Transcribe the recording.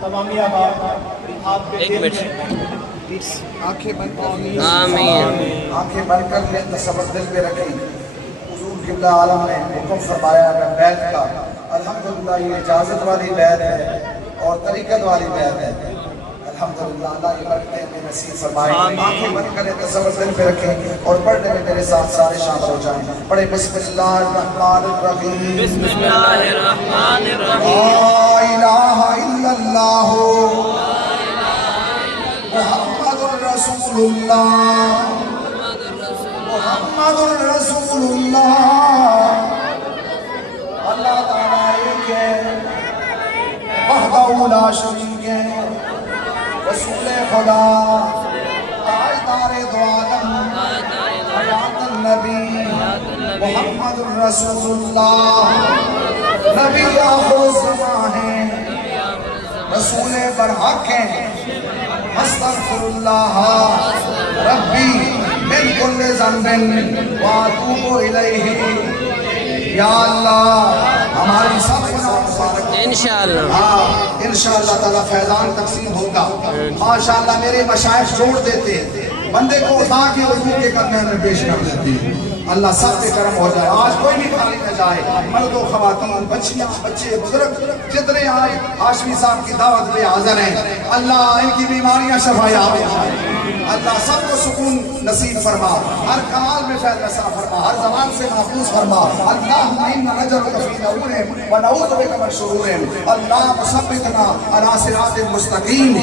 تمامی آپ کے دل میں آنکھیں بند کر آنکھیں بند کر لیں، تصور دل پہ رکھیں۔ حضور قبلہ عالم نے حکم فرمایا ہے بیعت کا، الحمدللہ یہ اجازت والی بیعت ہے اور طریقت والی بیعت ہے۔ الحمدللہ اللہ یہ برکتیں ہمیں نصیب فرمائے۔ آنکھیں بند کریں، تصور دل پہ رکھیں اور پڑھنے میں میرے ساتھ سارے شامل ہو جائیں۔ پڑھیں بسم اللہ الرحمن الرحیم، بسم اللہ الرحمن الرحیم، لا الہ الا اللہ محمد الرسول اللہ، محمد الرسول اللہ۔ اللہ تعالیٰ ایک ہے، وحدہ لا شریک ہے، رسول خدا، تاجدار دو عالم، حیات النبی، محمد الرسول اللہ، نبی آخر الزمان ہے، رسول برحق ہیں، استغفر اللہ ربی من کل ذنب واتوب الیہ۔ یا اللہ ہماری سب گناہ مبارک انشاءاللہ انشاءاللہ تعالیٰ فیضان تقسیم ہوگا۔ ماشاءاللہ میرے مشائخ جوڑ دیتے ہیں، بندے کو اٹھا کے وضو کے قدمے میں پیش کر دیتے ہیں۔ اللہ سب پہ کرم ہو جائے، آج کوئی بھی خالی نہ جائے، مرد و خواتین، بچیاں، بچے، بزرگ جتنے آئے ہاشمی صاحب کی دعوت پہ حاضر ہیں، اللہ ان کی بیماریاں شفا یاب ہو جائیں، اللہ سب کو سکون نصیب فرما، ہر کمال میں فیض نصیب فرما، ہر زبان سے محفوظ فرما۔ اللہم انا نجعلک فی نحورہم ونعوذ بک من شرورہم، اللہم ثبتنا علی صراط مستقیم۔